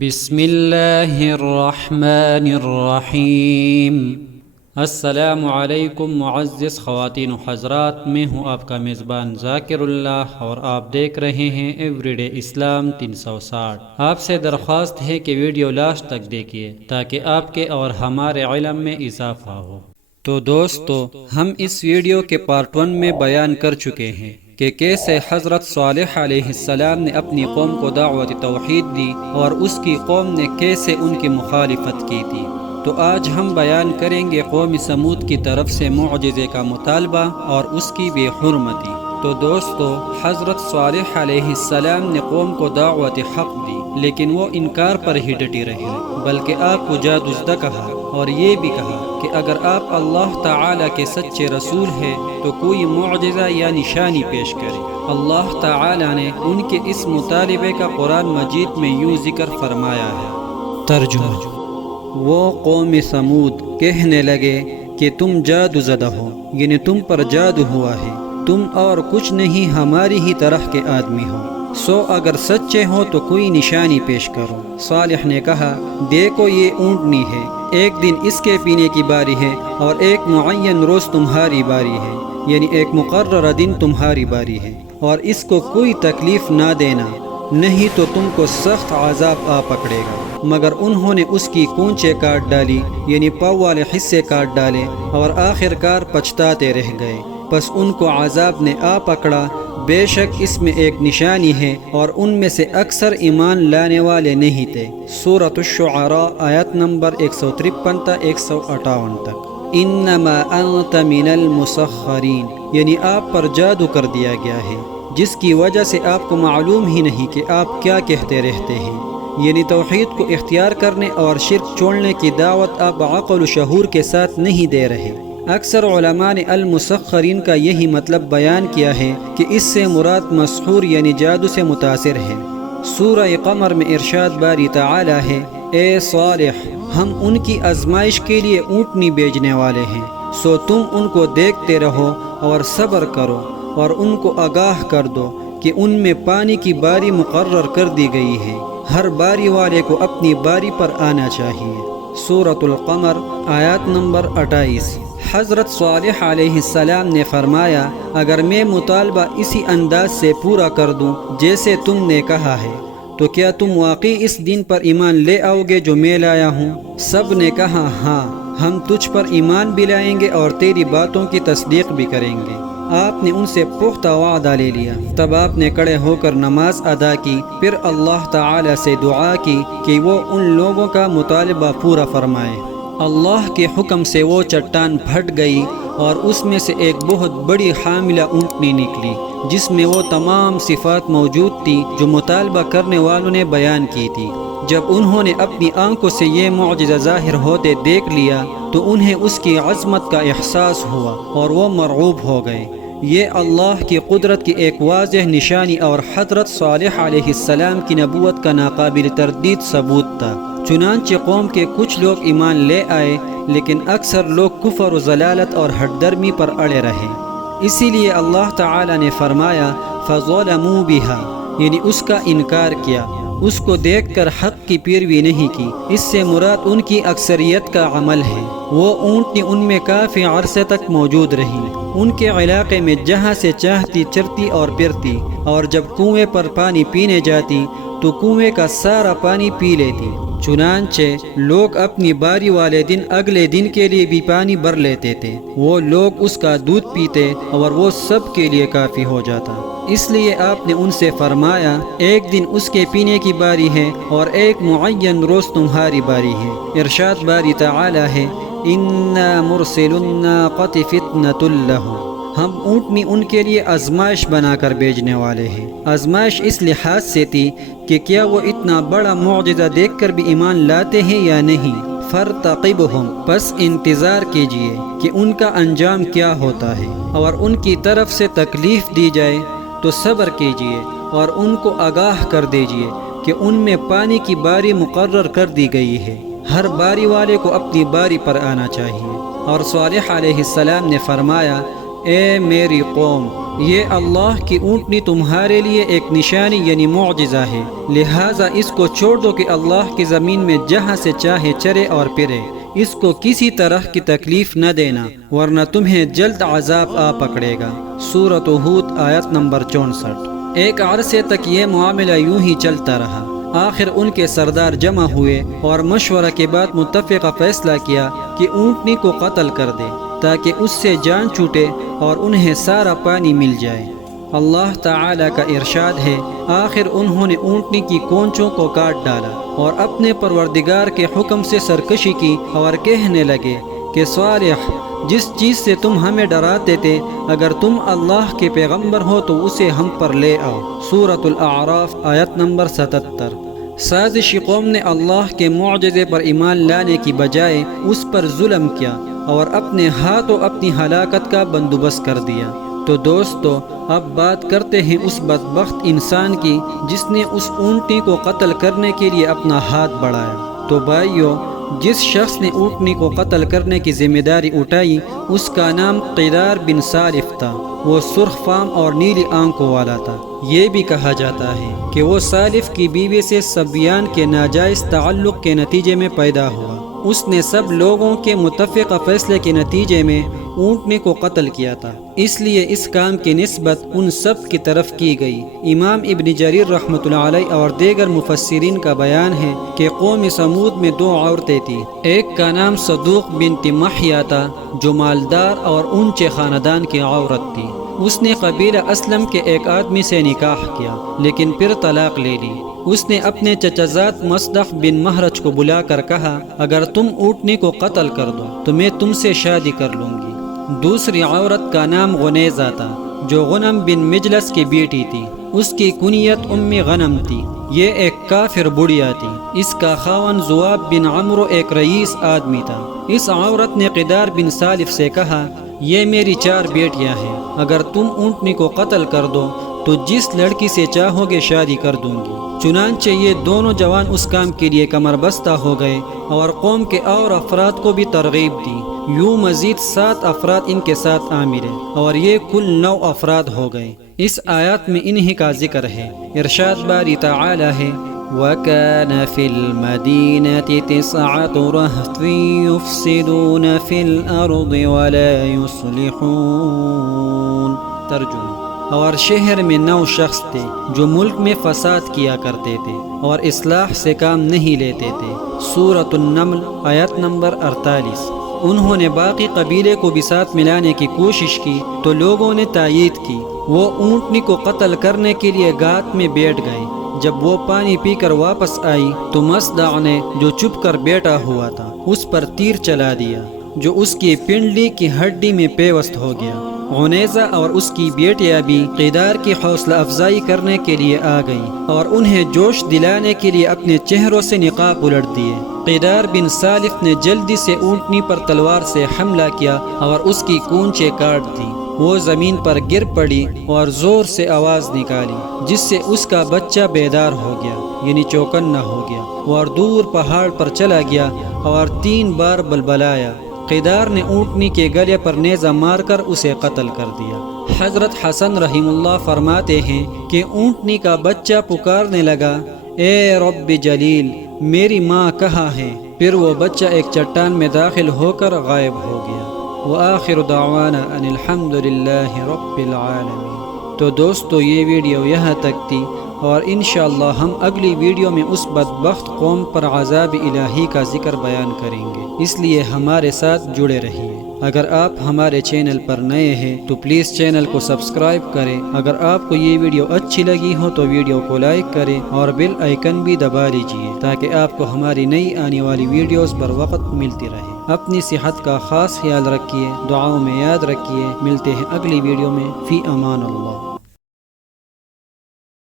بسم اللہ الرحمن الرحیم۔ السلام علیکم معزز خواتین و حضرات، میں ہوں آپ کا میزبان ذاکر اللہ اور آپ دیکھ رہے ہیں ایوری ڈے اسلام 360۔ آپ سے درخواست ہے کہ ویڈیو لاسٹ تک دیکھیے تاکہ آپ کے اور ہمارے علم میں اضافہ ہو۔ تو دوستو، ہم اس ویڈیو کے پارٹ 1 میں بیان کر چکے ہیں کہ کیسے حضرت صالح علیہ السلام نے اپنی قوم کو دعوت توحید دی اور اس کی قوم نے کیسے ان کی مخالفت کی تھی۔ تو آج ہم بیان کریں گے قوم سمود کی طرف سے معجزے کا مطالبہ اور اس کی بے حرمتی۔ تو دوستو، حضرت صالح علیہ السلام نے قوم کو دعوت حق دی، لیکن وہ انکار پر ہی ڈٹی رہی، بلکہ آپ کو جادوزدہ کہا اور یہ بھی کہا کہ اگر آپ اللہ تعالی کے سچے رسول ہیں تو کوئی معجزہ یا نشانی پیش کرے۔ اللہ تعالی نے ان کے اس مطالبے کا قرآن مجید میں یوں ذکر فرمایا ہے۔ ترجمہ: وہ قوم سمود کہنے لگے کہ تم جادو زدہ ہو، یعنی تم پر جادو ہوا ہے، تم اور کچھ نہیں ہماری ہی طرح کے آدمی ہو، سو اگر سچے ہو تو کوئی نشانی پیش کرو۔ صالح نے کہا، دیکھو یہ اونٹنی ہے، ایک دن اس کے پینے کی باری ہے اور ایک معین روز تمہاری باری ہے، یعنی ایک مقررہ دن تمہاری باری ہے، اور اس کو کوئی تکلیف نہ دینا، نہیں تو تم کو سخت عذاب آ پکڑے گا۔ مگر انہوں نے اس کی کونچیں کاٹ ڈالی، یعنی پاؤں والے حصے کاٹ ڈالے، اور آخر کار پچھتاتے رہ گئے، پس ان کو عذاب نے آ پکڑا۔ بے شک اس میں ایک نشانی ہے اور ان میں سے اکثر ایمان لانے والے نہیں تھے۔ سورۃ الشعراء آیت نمبر 153 تا 158 تک۔ انما انت من المسخرین، یعنی آپ پر جادو کر دیا گیا ہے، جس کی وجہ سے آپ کو معلوم ہی نہیں کہ آپ کیا کہتے رہتے ہیں، یعنی توحید کو اختیار کرنے اور شرک چھوڑنے کی دعوت آپ عقل و شعور کے ساتھ نہیں دے رہے۔ اکثر علماء نے المسخرین کا یہی مطلب بیان کیا ہے کہ اس سے مراد مسحور یعنی جادو سے متاثر ہے۔ سورہ قمر میں ارشاد باری تعالی ہے، اے صالح، ہم ان کی آزمائش کے لیے اونٹنی بھیجنے والے ہیں، سو تم ان کو دیکھتے رہو اور صبر کرو اور ان کو آگاہ کر دو کہ ان میں پانی کی باری مقرر کر دی گئی ہے، ہر باری والے کو اپنی باری پر آنا چاہیے۔ سورۃ القمر آیات نمبر 28۔ حضرت صالح علیہ السلام نے فرمایا، اگر میں مطالبہ اسی انداز سے پورا کر دوں جیسے تم نے کہا ہے تو کیا تم واقعی اس دین پر ایمان لے آؤ گے جو میں لایا ہوں؟ سب نے کہا، ہاں، ہم تجھ پر ایمان بھی لائیں گے اور تیری باتوں کی تصدیق بھی کریں گے۔ آپ نے ان سے پختہ وعدہ لے لیا۔ تب آپ نے کھڑے ہو کر نماز ادا کی، پھر اللہ تعالی سے دعا کی کہ وہ ان لوگوں کا مطالبہ پورا فرمائے۔ اللہ کے حکم سے وہ چٹان پھٹ گئی اور اس میں سے ایک بہت بڑی حاملہ اونٹنی نکلی، جس میں وہ تمام صفات موجود تھی جو مطالبہ کرنے والوں نے بیان کی تھی۔ جب انہوں نے اپنی آنکھوں سے یہ معجزہ ظاہر ہوتے دیکھ لیا تو انہیں اس کی عظمت کا احساس ہوا اور وہ مرعوب ہو گئے۔ یہ اللہ کی قدرت کی ایک واضح نشانی اور حضرت صالح علیہ السلام کی نبوت کا ناقابل تردید ثبوت تھا۔ چنانچہ قوم کے کچھ لوگ ایمان لے آئے، لیکن اکثر لوگ کفر و ضلالت اور ہٹ درمی پر اڑے رہے۔ اسی لیے اللہ تعالی نے فرمایا، فَظَلَمُوا بِهَا، یعنی اس کا انکار کیا، اس کو دیکھ کر حق کی پیروی نہیں کی۔ اس سے مراد ان کی اکثریت کا عمل ہے۔ وہ اونٹنی ان میں کافی عرصے تک موجود رہی، ان کے علاقے میں جہاں سے چاہتی چرتی اور پھرتی، اور جب کنویں پر پانی پینے جاتی تو کنویں کا سارا پانی پی لیتی۔ چنانچہ لوگ اپنی باری والے دن اگلے دن کے لیے بھی پانی بھر لیتے تھے، وہ لوگ اس کا دودھ پیتے اور وہ سب کے لیے کافی ہو جاتا۔ اس لیے آپ نے ان سے فرمایا، ایک دن اس کے پینے کی باری ہے اور ایک معین روز تمہاری باری ہے۔ ارشاد باری تعالی ہے، اِنَّا مُرْسِلُ النَّاقَةِ فِتْنَةٌ لَهُمْ، ہم اونٹنی ان کے لیے آزمائش بنا کر بھیجنے والے ہیں۔ آزمائش اس لحاظ سے تھی کہ کیا وہ اتنا بڑا معجزہ دیکھ کر بھی ایمان لاتے ہیں یا نہیں۔ فَارْتَقِبْهُمْ، پس انتظار کیجئے کہ ان کا انجام کیا ہوتا ہے، اور ان کی طرف سے تکلیف دی جائے تو صبر کیجئے اور ان کو آگاہ کر دیجئے کہ ان میں پانی کی باری مقرر کر دی گئی ہے، ہر باری والے کو اپنی باری پر آنا چاہیے۔ اور صالح علیہ السلام نے فرمایا، اے میری قوم، یہ اللہ کی اونٹنی تمہارے لیے ایک نشانی یعنی معجزہ ہے، لہٰذا اس کو چھوڑ دو کہ اللہ کی زمین میں جہاں سے چاہے چرے اور پھرے، اس کو کسی طرح کی تکلیف نہ دینا ورنہ تمہیں جلد عذاب آ پکڑے گا۔ سورۃ ہود آیت نمبر 64۔ ایک عرصے تک یہ معاملہ یوں ہی چلتا رہا، آخر ان کے سردار جمع ہوئے اور مشورہ کے بعد متفقہ فیصلہ کیا کہ اونٹنی کو قتل کر دے تاکہ اس سے جان چھوٹے اور انہیں سارا پانی مل جائے۔ اللہ تعالیٰ کا ارشاد ہے، آخر انہوں نے اونٹنی کی کونچوں کو کاٹ ڈالا اور اپنے پروردگار کے حکم سے سرکشی کی اور کہنے لگے کہ صالح، جس چیز سے تم ہمیں ڈراتے تھے، اگر تم اللہ کے پیغمبر ہو تو اسے ہم پر لے آؤ۔ سورۃ الاعراف آیت نمبر 77۔ سازشی قوم نے اللہ کے معجزے پر ایمان لانے کی بجائے اس پر ظلم کیا اور اپنے ہاتھوں اپنی ہلاکت کا بندوبست کر دیا۔ تو دوستو، اب بات کرتے ہیں اس بدبخت انسان کی جس نے اس اونٹنی کو قتل کرنے کے لیے اپنا ہاتھ بڑھایا۔ تو بھائیو، جس شخص نے اونٹنی کو قتل کرنے کی ذمہ داری اٹھائی اس کا نام قیدار بن سالف تھا۔ وہ سرخ فام اور نیلی آنکھوں والا تھا۔ یہ بھی کہا جاتا ہے کہ وہ سالف کی بیوی سے صبیان کے ناجائز تعلق کے نتیجے میں پیدا ہوا۔ اس نے سب لوگوں کے متفقہ فیصلے کے نتیجے میں اونٹنی کو قتل کیا تھا، اس لیے اس کام کی نسبت ان سب کی طرف کی گئی۔ امام ابن جریر رحمۃ اللہ علیہ اور دیگر مفسرین کا بیان ہے کہ قوم سمود میں 2 عورتیں تھیں، ایک کا نام صدوق بنت محیا تھا جو مالدار اور اونچے خاندان کی عورت تھی۔ اس نے قبیلہ اسلم کے ایک آدمی سے نکاح کیا لیکن پھر طلاق لے لی۔ اس نے اپنے چچزاد مصدق بن مہرج کو بلا کر کہا، اگر تم اونٹنی کو قتل کر دو تو میں تم سے شادی کر لوں گی۔ دوسری عورت کا نام غنیزہ تھا جو غنم بن مجلس کی بیٹی تھی۔ اس کی کنیت ام غنم تھی۔ یہ ایک کافر بڑھیا تھی۔ اس کا خاوند زواب بن عمرو ایک رئیس آدمی تھا۔ اس عورت نے قیدار بن سالف سے کہا، یہ میری 4 بیٹیاں ہیں، اگر تم اونٹنی کو قتل کر دو تو جس لڑکی سے چاہو گے شادی کر دوں گی۔ چنانچہ یہ دونوں جوان اس کام کے لیے کمر بستہ ہو گئے اور قوم کے اور افراد کو بھی ترغیب دی۔ یوں مزید 7 افراد ان کے ساتھ آ ملے اور یہ کل 9 افراد ہو گئے۔ اس آیات میں انہی کا ذکر ہے۔ ارشاد باری تعالی ہے، وَكَانَ فِي الْمَدِينَةِ 9 رَهْطٍ يُفْسِدُونَ فِي الْأَرْضِ وَلَا يُصْلِحُونَ۔ ترجمہ، اور شہر میں 9 شخص تھے جو ملک میں فساد کیا کرتے تھے اور اصلاح سے کام نہیں لیتے تھے۔ سورۃ النمل آیت نمبر 48۔ انہوں نے باقی قبیلے کو بھی ساتھ ملانے کی کوشش کی تو لوگوں نے تائید کی۔ وہ اونٹنی کو قتل کرنے کے لیے گات میں بیٹھ گئے۔ جب وہ پانی پی کر واپس آئی تو مصدع نے جو چھپ کر بیٹھا ہوا تھا اس پر تیر چلا دیا جو اس کی پنڈلی کی ہڈی میں پیوست ہو گیا۔ غنیزہ اور اس کی بیٹیاں بھی قیدار کی حوصلہ افزائی کرنے کے لیے آ گئیں اور انہیں جوش دلانے کے لیے اپنے چہروں سے نقاب الٹ دیے۔ قیدار بن سالف نے جلدی سے اونٹنی پر تلوار سے حملہ کیا اور اس کی کونچیں کاٹ دی۔ وہ زمین پر گر پڑی اور زور سے آواز نکالی جس سے اس کا بچہ بیدار ہو گیا، یعنی چوکنا ہو گیا، اور دور پہاڑ پر چلا گیا اور 3 بار بلبلایا۔ قیدار نے اونٹنی کے گلے پر نیزہ مار کر اسے قتل کر دیا۔ حضرت حسن رحم اللہ فرماتے ہیں کہ اونٹنی کا بچہ پکارنے لگا، اے رب جلیل، میری ماں کہاں ہے؟ پھر وہ بچہ ایک چٹان میں داخل ہو کر غائب ہو گیا۔ وآخر دعوانا ان الحمد للہ رب العالمین۔ تو دوستو، یہ ویڈیو یہاں تک تھی اور انشاءاللہ ہم اگلی ویڈیو میں اس بدبخت قوم پر عذاب الہی کا ذکر بیان کریں گے، اس لیے ہمارے ساتھ جڑے رہیے۔ اگر آپ ہمارے چینل پر نئے ہیں تو پلیز چینل کو سبسکرائب کریں۔ اگر آپ کو یہ ویڈیو اچھی لگی ہو تو ویڈیو کو لائک کریں اور بیل آئیکن بھی دبا لیجئے تاکہ آپ کو ہماری نئی آنے والی ویڈیوز بر وقت ملتی رہے۔ اپنی صحت کا خاص خیال رکھیے، دعاؤں میں یاد رکھیے۔ ملتے ہیں اگلی ویڈیو میں۔ فی امان اللہ۔